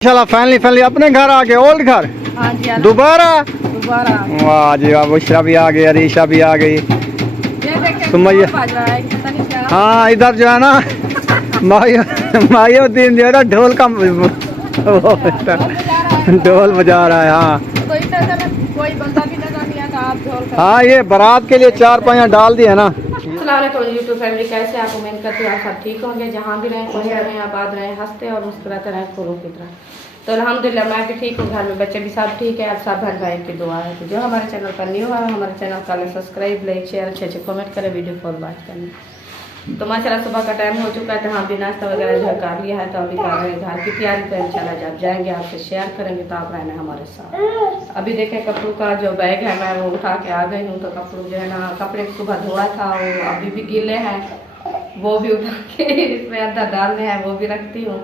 चला फाइनली अपने घर आ गए। ओल्ड घर दोबारा वाह जी वाह। बुशरा भी आ गई, अरीशा भी आ गई, सुमैया। हाँ इधर जो है ना मायो दिन जो है ना ढोल का ढोल बजा रहा है। हाँ हाँ ये बारात के लिए 4 डाल दिए ना। यूट्यूब फैमिली कैसे आप उम्मीद करती हूँ आप सब ठीक होंगे, जहाँ भी रहें खुश रहें, आबाद रहें, हंसते और मुस्कुराते रहें फूलों की तरह। तो अल्हम्दुलिल्लाह मैं भी ठीक हूँ, घर में बच्चे भी सब ठीक है। आप सब बहन भाई की दुआ है। तो जो हमारे चैनल पर न्यू है हमारे चैनल का सब्सक्राइब, लाइक, शेयर, अच्छे कमेंट करें, वीडियो फॉर बात करें। तो माशाल्लाह सुबह का टाइम हो चुका है, तो हम भी नाश्ता वगैरह जो कर लिया है, तो अभी कर रहे हैं घर की तैयारी। तो इंशाल्लाह जब जाएंगे आपसे शेयर करेंगे, तो आप रहना हमारे साथ। अभी देखें कपड़ों का जो बैग है मैं वो उठा के आ गई हूँ। तो कपड़ों जो है ना, कपड़े सुबह धोआ था वो अभी भी गीले हैं, वो भी उठा के इसमें अंदर डालने हैं, वो भी रखती हूँ।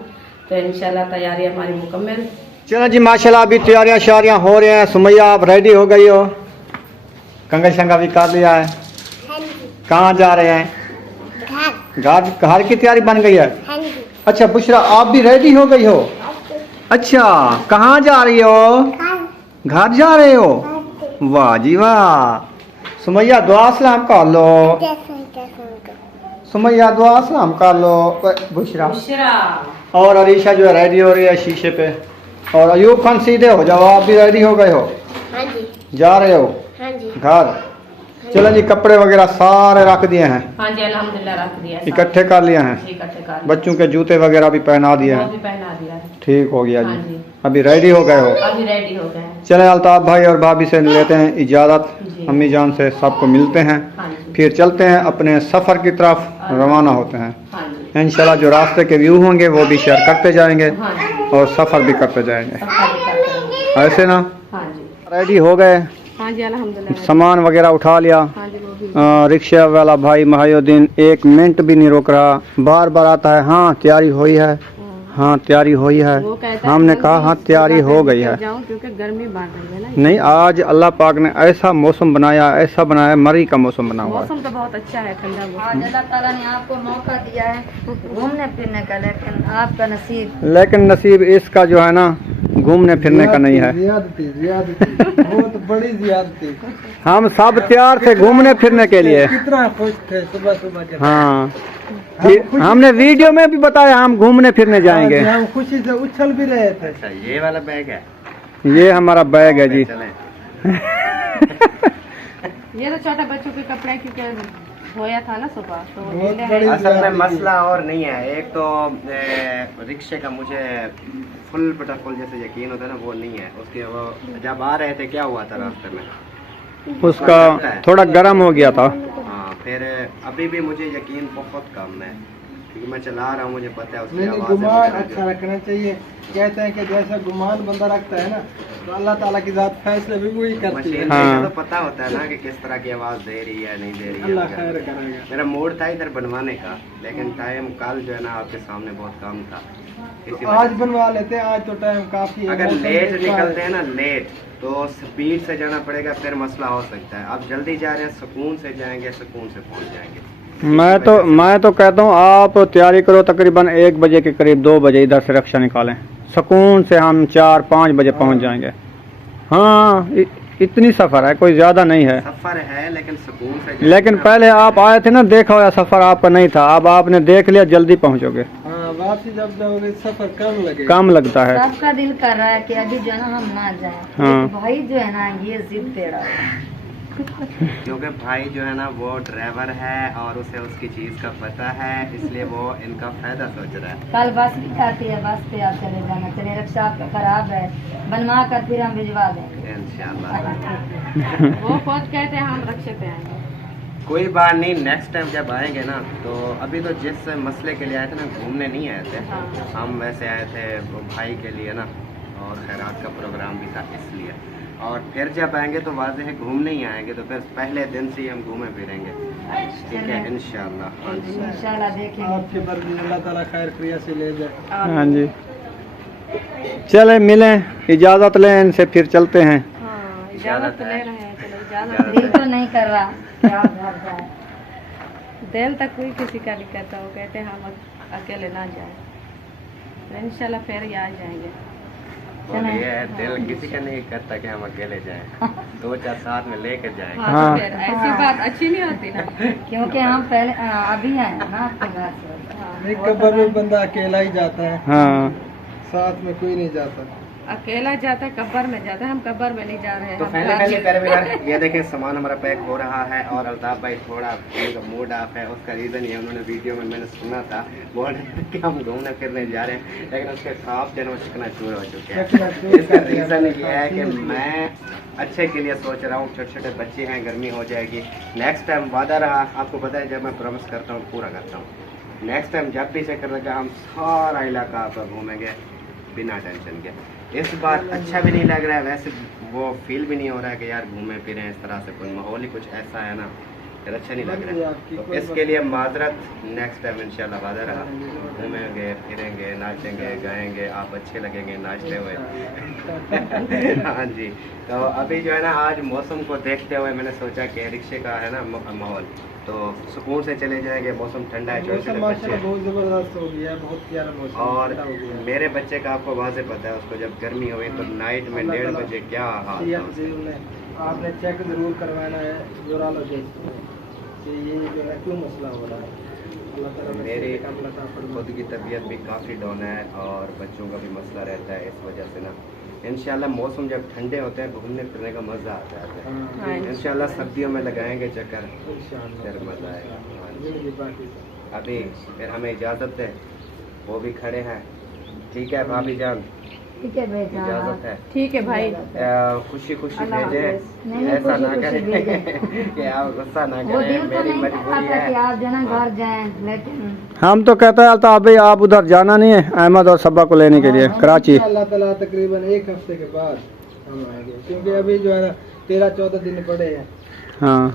तो इंशाल्लाह तैयारी हमारी मुकम्मल। चलो जी माशाल्लाह अभी तैयारियां शारियां हो रही हैं। सुमैया आप रेडी हो गई हो? कंगा शंगा भी कर लिया है? कहाँ जा रहे हैं? घर की तैयारी बन गई है? अच्छा बुशरा आप भी रेडी हो गई हो? अच्छा कहाँ जा रही हो? घर जा रहे हो? वाह जी वाह। सुमैया दुआ सलाम कर लो। सुमैया दुआ सलाम कर लो। बुशरा और अरीशा जो है रेडी हो रही है शीशे पे। और अयूब खान सीधे हो जाओ, आप भी रेडी हो गए हो? हाँ जी। जा रहे हो घर? चलो जी कपड़े वगैरह सारे रख दिए हैं। हाँ जी अल्हम्दुलिल्लाह रख दिया, इकट्ठे कर लिए हैं। बच्चों के जूते वगैरह भी पहना दिए हैं। ठीक हो गया जी। अभी रेडी हो गए हो? अभी रेडी हो गए। चले अल्ताफ भाई और भाभी से लेते हैं इजाज़त, अम्मी जान से सबको मिलते हैं, फिर चलते हैं अपने सफ़र की तरफ रवाना होते हैं। इंशाल्लाह जो रास्ते के व्यू होंगे वो भी शेयर करते जाएंगे और सफ़र भी करते जाएंगे, ऐसे ना। रेडी हो गए? हाँ जी अल्हम्दुलिल्लाह। सामान वगैरह उठा लिया। हाँ जी रिक्शा वाला भाई महायुद्दीन 1 मिनट भी नहीं रोक रहा, बार बार आता है हाँ तैयारी हुई है, हाँ तैयारी हुई है। हमने कहा हाँ तैयारी हो गई है। क्योंकि गर्मी बढ़ रही है ना। नहीं आज अल्लाह पाक ने ऐसा मौसम बनाया, ऐसा बनाया, मरी का मौसम बना हुआ है। मौसम तो बहुत अच्छा है, ठंडा। आज अल्लाह ताला ने आपको मौका दिया है घूमने फिरने का, लेकिन आपका नसीब इसका जो है ना घूमने फिरने का नहीं है। बहुत बड़ी ज़ियादती। हम सब तैयार थे घूमने फिरने के लिए। कितना खुश थे सुबह सुबह जब। हाँ हमने वीडियो में भी बताया हम घूमने फिरने जाएंगे। हम खुशी से उछल भी रहे थे। अच्छा ये वाला बैग है? ये हमारा बैग है जी। ये तो छोटे बच्चों के कपड़े की धोया था ना सुबह, तो असल में मसला और नहीं है। एक तो रिक्शे का मुझे फुल बटरफुल जैसे यकीन होता है ना, वो नहीं है। उसके वो जब आ रहे थे क्या हुआ था रास्ते में, उसका थोड़ा गर्म हो गया था। हाँ फिर अभी भी मुझे यकीन बहुत कम है, क्योंकि मैं चला रहा हूँ, मुझे पता है उसकी नहीं आवाज़ गुमान अच्छा रखना चाहिए। कहते हैं कि जैसा गुमान बंदा रखता है ना, तो अल्लाह ताला की जात फैसले भी वही करती है। हाँ। तो पता होता है ना कि किस तरह की आवाज़ दे रही है नहीं दे रही है। अल्लाह खैर करेगा। मेरा मूड था इधर बनवाने का, लेकिन टाइम कल जो है ना आपके सामने बहुत कम था। आज बनवा लेते हैं, आज तो टाइम काफी है। अगर लेट निकलते हैं ना लेट, तो स्पीड से जाना पड़ेगा, फिर मसला हो सकता है। अब जल्दी जा रहे हैं, सुकून से जाएंगे, सुकून से पहुंच जाएंगे। मैं तो कहता हूँ आप तैयारी करो, तकरीबन 1 बजे के करीब 2 बजे इधर से रिक्शा निकालें, सुकून से हम 4-5 बजे पहुँच जाएंगे। हाँ इतनी सफ़र है, कोई ज़्यादा नहीं है। सफ़र है लेकिन सुकून से। लेकिन पहले आप आए थे ना, देखा हुआ सफ़र आपका नहीं था, अब आपने देख लिया, जल्दी पहुँचोगे। वापसी जब जाओगे सफर कम लगता है। सबका दिल कर रहा है कि अभी जो है ना हम ना जाएं। हाँ। भाई जो है ना ये जिद दे रहा है क्योंकि भाई जो है ना वो ड्राइवर है और उसे उसकी चीज़ का पता है, इसलिए वो इनका फायदा सोच रहा है। कल बस भी आती है, बस पे आप चले जाना। चले रिक्शा आपका खराब है, बनवा कर फिर हम भिजवा देंगे इंशाल्लाह। वो खुद कहते हैं हम रिक्शे पे आएंगे। कोई बात नहीं, नेक्स्ट टाइम जब आएंगे ना, तो अभी तो जिस मसले के लिए आए थे ना, घूमने नहीं आए थे। हम वैसे आए थे वो भाई के लिए ना, और खैरात का प्रोग्राम भी था इसलिए। और फिर जब आएंगे तो वाज़े है घूमने ही आएंगे, तो फिर पहले दिन से ही हम घूमे फिरेंगे। ठीक है इंशाल्लाह। इंशाल्लाह देखेंगे। आपके बदले अल्लाह ताला खैर क्रिया से ले जाए। हाँ जी चले मिलें, इजाज़त लें इनसे, फिर चलते हैं। इजाजत ले रहे हैं, चलो इजाजत। दिल तो नहीं कर रहा क्या भर जाए। दिल तक कोई किसी का नहीं कहता, वो कहते हैं हम अकेले ना जाए। तो इंशाल्लाह फिर ही आ जाएंगे। और ये है दिल किसी का नहीं करता कि हम अकेले जाएं, 2-4 साथ में लेकर जाएं। हाँ, तो फिर ऐसी बात अच्छी नहीं होती ना। क्योंकि हम पहले अभी आए हैं ना आपके घर से। एक कब्र में बंदा अकेला ही जाता है, हाँ साथ में कोई नहीं जाता। अकेला जाता है, कब्र में जाता है, हम कब्र में नहीं जा रहे हैं। तो हम पहले परिवार ये देखें सामान हमारा पैक हो रहा है और अल्ताफ भाई थोड़ा उनका मूड ऑफ है। उसका रीज़न ये उन्होंने वीडियो में मैंने सुना था, बोल रहे थे कि हम घूमने फिरने जा रहे हैं, लेकिन उसके ख्वाब जो है वो चिकना चूर हो चुके हैं। इसका रीज़न ये है कि मैं अच्छे के लिए सोच रहा हूँ। छोटे छोटे बच्चे हैं, गर्मी हो जाएगी। नेक्स्ट टाइम वादा रहा, आपको पता है जब मैं प्रॉमिस करता हूँ पूरा करता हूँ। नेक्स्ट टाइम जब भी चक्कर लगा हम सारा इलाका आप घूमेंगे बिना टेंशन के। इस बार अच्छा भी नहीं लग रहा है, वैसे वो फील भी नहीं हो रहा है कि यार घूमे फिरे इस तरह से, कोई माहौल ही कुछ ऐसा है ना फिर अच्छा नहीं लग रहा है। तो इसके लिए माजरत, नेक्स्ट टाइम इंशाल्लाह वादा रहा, घूमेंगे फिरेंगे नाचेंगे गाएंगे, आप अच्छे लगेंगे नाचते हुए। हाँ जी, तो अभी जो है ना आज मौसम को देखते हुए मैंने सोचा कि रिक्शे का है ना माहौल, तो सुकून से चले जाएंगे। मौसम ठंडा है, छोटे छोटे बच्चे बहुत जबरदस्त हो गया है, बहुत प्यारा मौसम और ठंडा हो गया है। मेरे बच्चे का आपको वहाँ से पता है, उसको जब गर्मी हुई तो नाइट में 1:30 बजे क्या हाल था उसका। आपने चेक जरूर करवाना है यूरोलॉजिस्ट कि ये जो है क्यों मसला हो रहा है। अल्लाह ताला मेरी काम लगा खुद की तबीयत भी काफ़ी डाउन है और बच्चों का भी मसला रहता है, इस वजह से ना इंशाल्लाह मौसम जब ठंडे होते हैं घूमने फिरने का मज़ा आता है। हाँ, इंशाल्लाह सर्दियों में लगाएंगे चक्कर, फिर मज़ा आएगा। अभी फिर हमें इजाज़त है, वो भी खड़े हैं। ठीक है भाभी जान, ठीक है बेटा, इजाज़त है। ठीक है भाई, खुशी खुशी अल्लाह भेजें, नहीं, ऐसा ना खुशी-खुशी करें भेजें। कि आप गुस्सा ना वो करें, दिल तो मेरी नहीं मजबूरी चाहता कि है। आप जो है ना घर जाएं, लेकिन हम तो कहते हैं अल्ताफ भाई आप उधर जाना नहीं है अहमद और सब्बा को लेने के लिए कराची। अल्लाह ताला तकरीबन 1 हफ्ते के बाद हम आएंगे, क्योंकि अभी जो है ना 13-14 दिन पड़े हैं। हाँ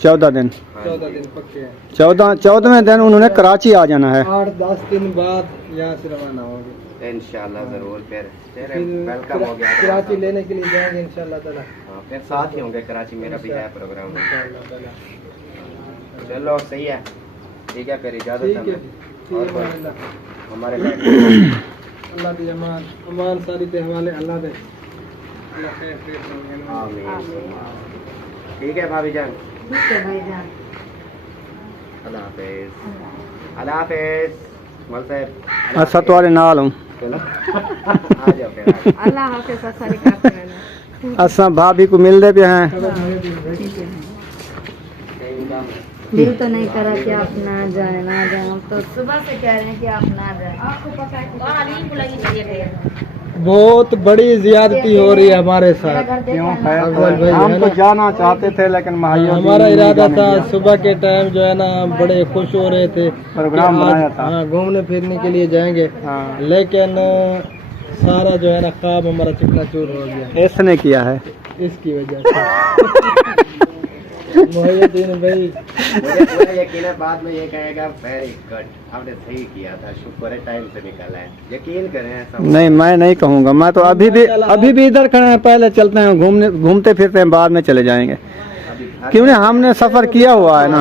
14 दिन, 14 दिन पक्के हैं। 14वें दिन उन्होंने कराची आ जाना है। 8-10 दिन बाद यहाँ से रवाना होंगे, इंशाल्लाह जरूर। फिर फिर वेलकम हो गया कराची लेने के लिए जाएंगे इंशाल्लाह ताला। हाँ, फिर साथ ही होंगे कराची, मेरा भी है प्रोग्राम। इंशाल्लाह ताला। चलो सही है, ठीक है फिर इजाज़त ठीक है है, हमें। और ठीक कोई है अल्लाह। हमारे अल्लाह की अमान सारी के हवाले अल्लाह दे। अल्लाह खैर खैर आमीन। ठीक है भाभी जान, ठीक है भाईजान। अल्लाह हाफिज़। अल्लाह हाफिज़। मल साहब अच्छा तुम्हारे नाल हूँ। चलो आ जाओ फिर। अल्लाह हाफिज़। अच्छा निकालते रहना। असा भाभी को मिलते भी हैं। दिल तो नहीं करा कि आप ना जाए ना जाए, हम तो सुबह से कह रहे हैं कि आप ना जाए। आपको पता है बहुत बड़ी ज्यादती हो रही है हमारे साथ। क्यों है? अव्वल भाई हम है तो ना, जाना चाहते थे लेकिन महायोगी हमारा नहीं इरादा जाने था दिया। सुबह के टाइम जो है ना हम बड़े खुश हो रहे थे प्रोग्राम कि आज, बनाया था। हाँ, घूमने फिरने के लिए जाएंगे, हाँ। लेकिन सारा जो है ना ख्वाब हमारा चकनाचूर हो गया इसने किया है। इसकी वजह से। मोहिउद्दीन भाई मुझे पूरा यकीन है बाद में ये कहेगा वेरी गुड, आपने सही किया था, शुक्र है टाइम से निकाला है। यकीन करें ऐसा नहीं मैं नहीं कहूँगा, मैं तो अभी भी इधर खड़े हैं। पहले चलते हैं घूमते फिरते हैं, बाद में चले जाएंगे। क्यों नहीं, हमने सफर किया हुआ है ना।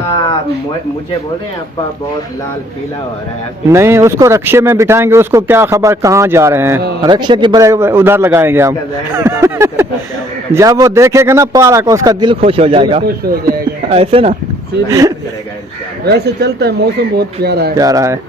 मुझे बोल रहे हैं अब्बा बहुत लाल पीला हो रहा है। नहीं उसको रक्शे में बिठाएंगे, उसको क्या खबर कहाँ जा रहे हैं, रक्शे की बड़े उधर लगाएंगे हम। उसका ज़हन ही काम नहीं करता क्या होगा। जब वो देखेगा ना पारा को उसका दिल खुश हो जाएगा, खुश हो जाएगा। ऐसे ना सीरियस करेगा इंशाल्लाह। वैसे चलता है, मौसम बहुत प्यारा है, प्यारा है।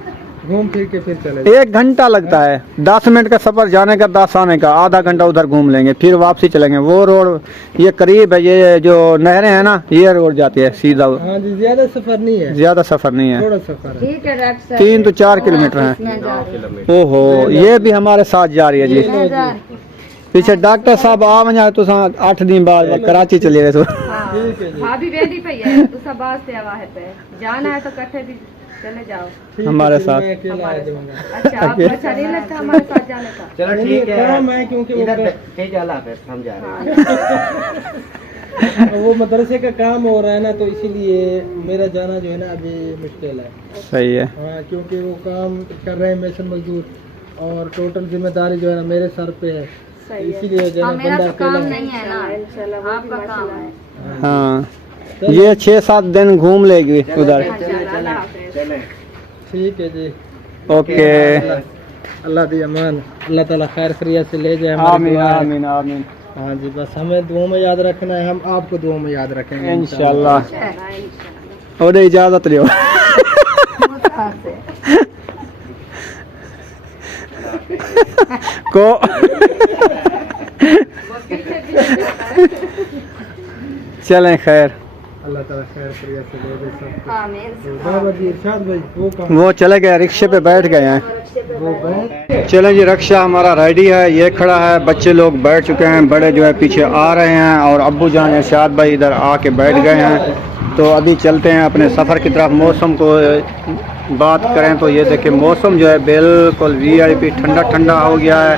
घूम फिर के फिर चले 1 घंटा लगता है, 10 मिनट का सफर जाने का, 10 आने का, आधा घंटा उधर घूम लेंगे, फिर वापसी चलेंगे। वो रोड ये करीब है, ये जो नहरें हैं ना, ये रोड जाती है सीधा। हाँ जी, ज्यादा सफर नहीं है, ज्यादा सफर नहीं है, थोड़ा सफर है। ठीक है डॉक्टर साहब। 3 तो 4 किलोमीटर है। 9 किलोमीटर। ओहो ये भी हमारे साथ जा रही है जी। पीछे डॉक्टर साहब आ वञा तो 8 दिन बाद कराची चले गए। तो हाँ, ठीक है जी। भाभी वेदी पे है, तो सब बात से आवा है पे जाना है तो कट्ठे भी चले जाओ। ठीक है, हमारे फिर साथ। मैं अकेला आ जाऊंगा। अच्छा आप अच्छा नहीं लगता हमारे साथ जाने का? चलो नहीं, ठीक है, काम है क्योंकि वो इधर ठीक है, अल्लाह हाफिज़, हम जा रहे हैं। वो मदरसे का काम हो रहा है ना, तो इसीलिए मेरा जाना जो है ना अभी मुश्किल है। सही है। हाँ, क्योंकि वो काम कर रहे हैं मिशन मजदूर, और टोटल जिम्मेदारी जो है ना मेरे सर पे है, सही है। इसीलिए जो है हाँ, ना मेरा बंदा तो काम अकेला नहीं है ना, इंशाल्लाह वो भी आपका काम है। है। हाँ ये 6-7 दिन घूम लेगी उधर। चले चले चले। ठीक है जी। ओके। अल्लाह दी अमान, अल्लाह ताला खैर खैरियत से ले जाए। हमारी आमीन दुआ है। आमीन आमीन हाँ जी, बस हमें दुआ में याद रखना है, हम आपको दुआ में याद रखेंगे इंशाल्लाह। और इजाजत लियो। को चलें खैर। अल्लाह ताला खैर खैरियत से ले जाए सबको। आमीन। बाबा जी इरशाद भाई वो कहाँ? वो चले गए, रिक्शे पे बैठ गए हैं। वो बैठ चलें जी, रिक्शा हमारा रेडी है, ये खड़ा है, बच्चे लोग बैठ चुके हैं, बड़े जो है पीछे आ रहे हैं और अब्बू जान इरशाद भाई इधर आके बैठ गए हैं। तो अभी चलते हैं अपने सफ़र की तरफ। मौसम को बात करें तो ये देखिए मौसम जो है बिल्कुल VIP ठंडा ठंडा हो गया है।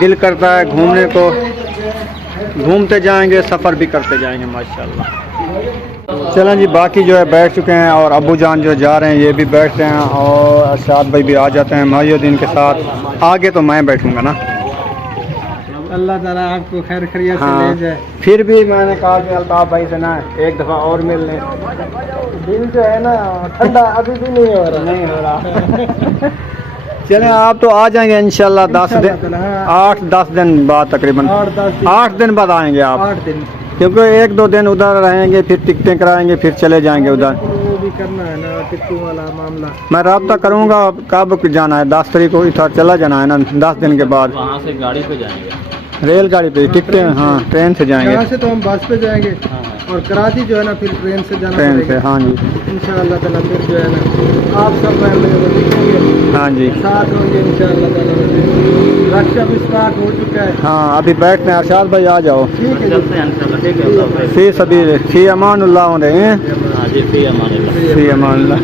दिल करता है घूमने को, घूमते जाएंगे, सफ़र भी करते जाएंगे माशाल्लाह। चलें जी, बाकी जो है बैठ चुके हैं और अब्बू जान जो जा रहे हैं ये भी बैठते हैं और अरशाद भाई भी आ जाते हैं माहिउद्दीन के साथ। आगे तो मैं बैठूंगा ना। अल्लाह ताला आपको खैर खैरियत से हाँ, ले जाए। फिर भी मैंने कहा कि अल्ताफ़ भाई से ना एक दफ़ा और मिल लें। दिल जो है ना ठंडा अभी भी नहीं हो रहा। नहीं हो रहा। चलें, आप तो आ जाएंगे इंशाल्लाह 10 दिन, 8-10 दिन बाद तकरीबन 8 दिन बाद आएंगे आप, 8 दिन क्योंकि 1-2 दिन उधर रहेंगे, फिर टिकटें कराएंगे, फिर चले जाएंगे उधर। वो भी करना है ना, टिकटों वाला मामला। मैं रब्ता करूँगा कब जाना है। 10 तारीख को इधर चला जाना है ना, 10 दिन के बाद। वहाँ से गाड़ी पे जाएंगे, रेलगाड़ी पे टिकटें, हाँ ट्रेन से यहाँ जाएंगे। से तो हम बस पे जाएंगे और कराची जो है ना फिर ट्रेन से जाना ट्रेन से, पड़ेगा हाँ जी इंशाअल्लाह ताला। फिर जो है ना आप सब फैमिली को दिखेंगे, हाँ जी साथ होंगे इंशाअल्लाह ताला। रक्षा भी स्टार्ट हो चुका है। हाँ, अभी बैठते हैं। अरशाद भाई आ जाओ। ठीक है चलते हैं इंशाल्लाह। ठीक है अल्लाह हाफ़िज़। फी सबील फी अमानुल्लाह हो रहे हैं, हाँ जी, फी अमानिल्लाह। फी अमानुल्लाह।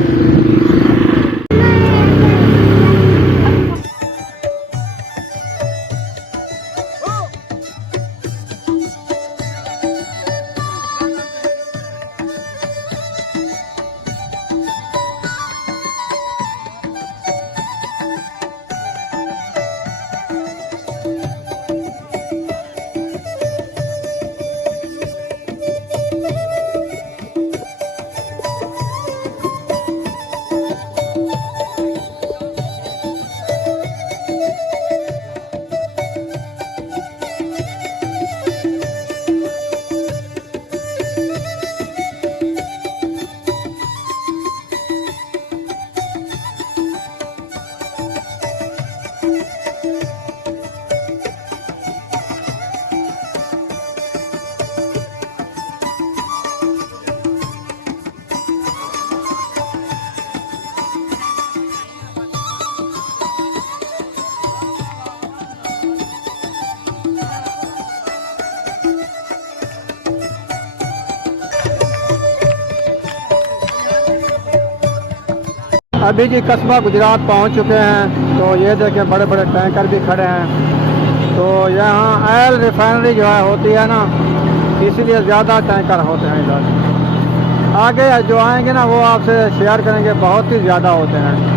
अभी जी कस्बा गुजरात पहुंच चुके हैं। तो ये देखिए बड़े बड़े टैंकर भी खड़े हैं। तो यहाँ ऑयल रिफाइनरी जो है होती है ना, इसीलिए ज़्यादा टैंकर होते हैं इधर। आगे जो आएंगे ना वो आपसे शेयर करेंगे, बहुत ही ज़्यादा होते हैं।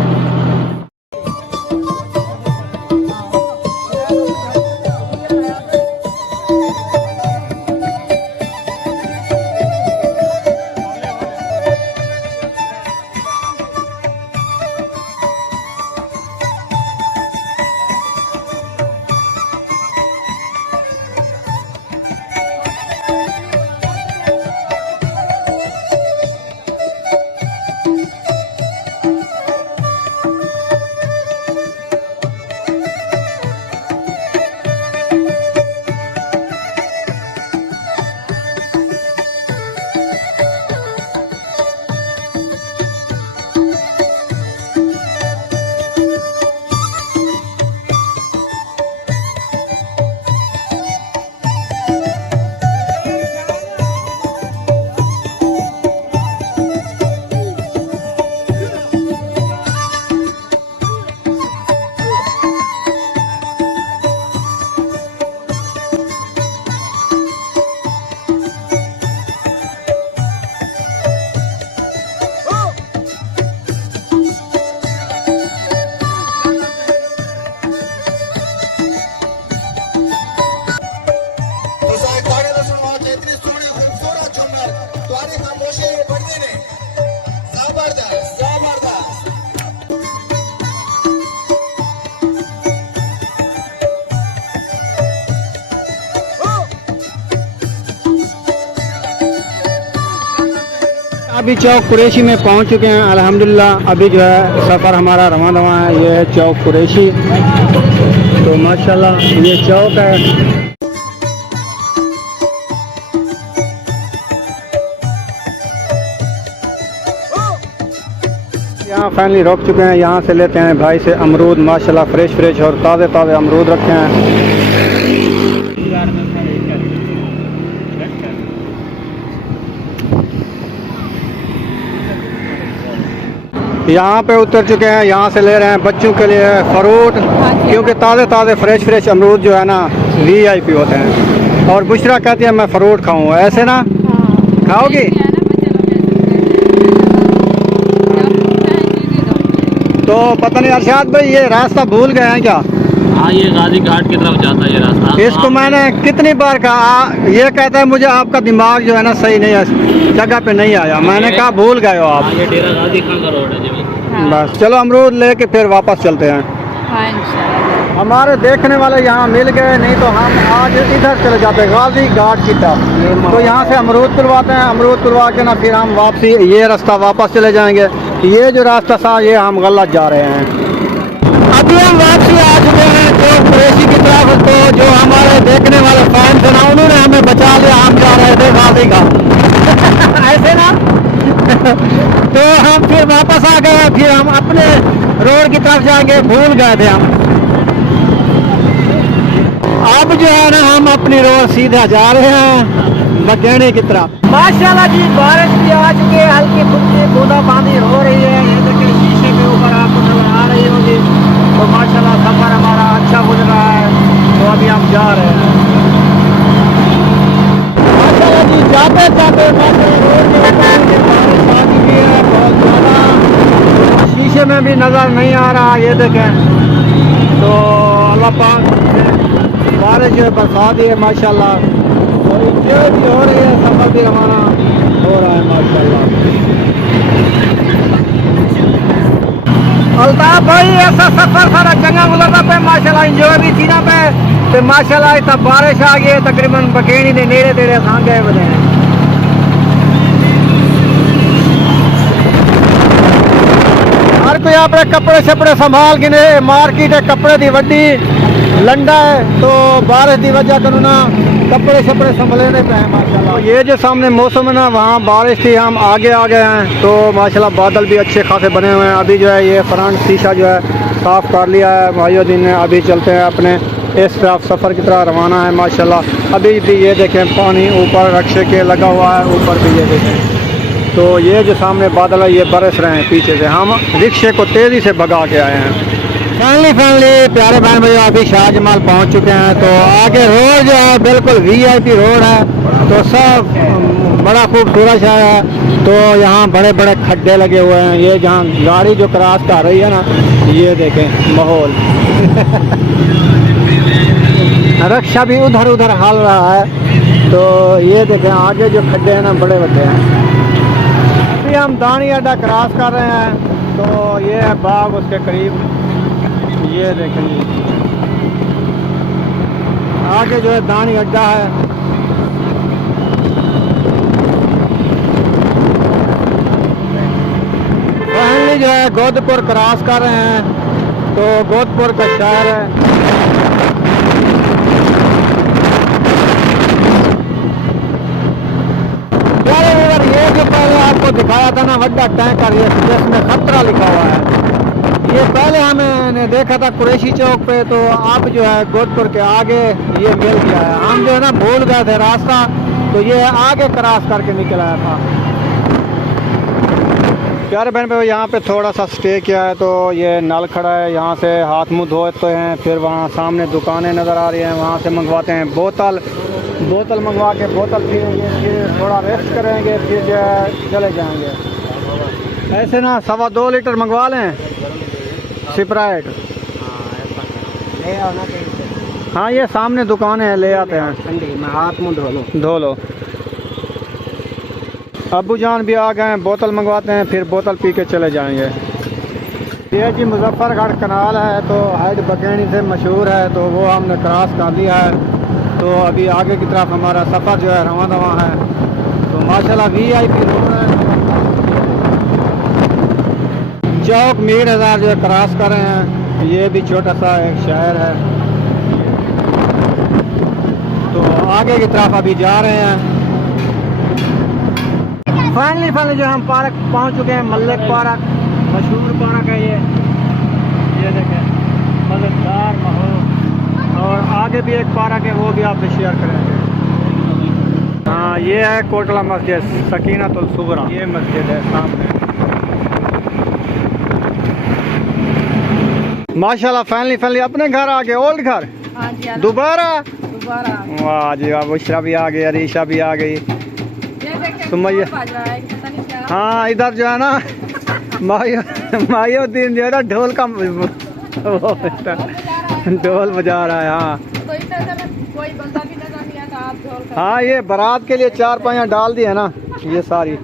अभी चौक कुरैशी में पहुंच चुके हैं अल्हम्दुलिल्लाह। अभी जो है सफ़र हमारा रवां रवां है। ये है चौक कुरैशी। तो माशाल्लाह ये चौक है। यहाँ फाइनली रोक चुके हैं। यहाँ से लेते हैं भाई से अमरूद। माशाल्लाह फ्रेश फ्रेश और ताज़े ताज़े अमरूद रखे हैं। यहाँ पे उतर चुके हैं। यहाँ से ले रहे हैं बच्चों के लिए फ्रूट, क्योंकि ताज़े ताज़े फ्रेश फ्रेश अमरूद जो है ना VIP होते हैं। और बुशरा कहती है मैं फ्रूट खाऊँ, ऐसे ना खाओगी? तो पता नहीं अरशाद भाई ये रास्ता भूल गए हैं क्या? हाँ, ये गाजी घाट की तरफ जाता है ये रास्ता। इसको मैंने कितनी बार कहा, ये कहता है मुझे आपका दिमाग जो है ना सही नहीं है, जगह पे नहीं आया। मैंने कहा भूल गए हो आप। हाँ, ये डेरा गाजी खान का रोड है जी। बस चलो अमरूद लेके फिर वापस चलते हैं। हाँ इंशाल्लाह। हमारे देखने वाले यहाँ मिल गए, नहीं तो हम आज इधर चले जाते गाजी घाट की तरफ। तो यहाँ से अमरूद तुलवाते हैं। अमरूद तुलवा के ना फिर हम वापसी ये रास्ता वापस चले जाएंगे। ये जो रास्ता था ये हम गलत जा रहे हैं। अभी हम वापसी आ चुके हैं चौक कुरैशी की तरफ। तो जो हमारे देखने वाले फैन थे ना उन्होंने हमें बचा लिया। हम जा रहे थे गाजी घाट ऐसे ना तो हम फिर वापस आ गए। फिर हम अपने रोड की तरफ जाएंगे, भूल गए थे हम। अब जो है ना हम अपनी रोड सीधा जा रहे हैं बगेड़ी की तरफ। माशाल्लाह जी बारिश भी आ चुकी है, हल्की फुल्की बूंदाबांदी हो रही है। ये देखिए शीशे के ऊपर आपको नजर आ रही होगी। तो माशाल्लाह सफर हमारा अच्छा गुजर रहा है। तो अभी हम जा रहे हैं। माशाल्लाह जी जाते जाते रोड के बारिश आ चुकी है बहुत ज़्यादा। शीशे में भी नज़र नहीं आ रहा, ये देखें। तो अल्लाह पाक बारिश जो है बरसात ही है माशाल्लाह। और इंजॉय भी हो रही है, सफर भी हमारा हो रहा है माशाल्लाह। अल्ताफ भाई ऐसा सफर सारा चंगा गुजरता पे माशाल्लाह, इंजॉय भी थी ना पे। तो माशाल्लाह इतना बारिश आ गई तकरीबन बखेड़ी ने नेड़े तेड़े खां गए बने हैं। हर कोई अपने कपड़े शपड़े संभाल के ने मार्केट है कपड़े की वड्डी लंडा है। तो बारिश की वजह करो ना कपड़े शपड़े संभलेने पे हैं माशाल्लाह। ये जो सामने मौसम है ना वहाँ बारिश थी, हम आगे आ गए हैं। तो माशाल्लाह बादल भी अच्छे खासे बने हुए हैं। अभी जो है ये फ्रंट शीशा जो है साफ़ कर लिया है भाइयों दिन ने। अभी चलते हैं अपने इस तरफ सफ़र की तरह रवाना है माशाल्लाह। अभी भी ये देखें पानी ऊपर रक्शे के लगा हुआ है, ऊपर भी ये देखें। तो ये जो सामने बादल है ये बरस रहे हैं पीछे से। हम रिक्शे को तेज़ी से भगा के आए हैं। फाइनली प्यारे बहन भाई अभी शाहजमाल पहुंच चुके हैं। तो आगे रोड जो है बिल्कुल VIP रोड है। तो सब बड़ा खूबसूरत शहर है। तो यहाँ बड़े बड़े खड्डे लगे हुए हैं। ये जहाँ गाड़ी जो क्रॉस कर रही है ना, ये देखें माहौल रक्षा भी उधर उधर हाल रहा है। तो ये देखें आगे जो खड्डे हैं ना बड़े बड़े हैं। अभी हम दानी अड्डा क्रॉस कर रहे हैं। तो ये है बाग उसके करीब, ये देखेंगे आगे जो है दानी अड्डा है। फाइनली जो है गोदपुर क्रॉस कर रहे हैं। तो गोदपुर का शहर है। ये जो पहले आपको दिखाया था ना बड़ा टैंकर, ये जिसमें खतरा लिखा हुआ है, ये पहले हमने देखा था कुरैशी चौक पे। तो अब जो है गोदपुर के आगे ये मिल गया है। हम जो है ना भूल गए थे रास्ता, तो ये आगे क्रॉस करके निकल आया था। प्यारे बहन भाई यहाँ पे थोड़ा सा स्टे किया है। तो ये नल खड़ा है, यहाँ से हाथ मुँह धोते हैं। फिर वहाँ सामने दुकानें नज़र आ रही हैं, वहाँ से मंगवाते हैं बोतल मंगवा के बोतल पिएंगे, फिर थोड़ा रेस्ट करेंगे, फिर जो है चले जाएंगे। ऐसे ना 2.25 लीटर मंगवा लें स्प्राइट। हाँ ये सामने दुकान है, ले आते हैं। हाथ मुँह धो लो। अब्बू जान भी आ गए हैं, बोतल मंगवाते हैं, फिर बोतल पी के चले जाएंगे। ये जी मुजफ्फरगढ़ कनाल है, तो हाइड बगेड़ी से मशहूर है। तो वो हमने क्रॉस कर लिया है। तो अभी आगे की तरफ हमारा सफ़र जो है रवां है। तो माशाल्लाह VIP रोड है। चौक मीर हजार जो है क्रॉस कर रहे हैं। ये भी छोटा सा एक शहर है, तो आगे की तरफ अभी जा रहे हैं। फाइनली जो हम पार्क पहुंच चुके हैं, मल्लिक पार्क, मशहूर पार्क है ये देखें, मज़ेदार माहौल। और आगे भी एक पार्क है, वो भी आपसे शेयर करेंगे। हाँ, ये है कोटला मस्जिद सकीनतुल सुगरा, ये मस्जिद है सामने। माशाल्लाह फाइनली अपने घर आ गए, ओल्ड घर हाँ जी, दोबारा। दोबारा वाह जी वाह, बुशरा भी आ गई, अरीशा भी आ गई, सुमैया। हाँ, इधर जो है ना मायो दिन जो है ना ढोल का ढोल बजा रहा है। हाँ कोई बंदा भी नजर नहीं आता, आप ढोल हाँ, ये बारात के लिए 4 पाइयाँ डाल दी है ना, ये सारी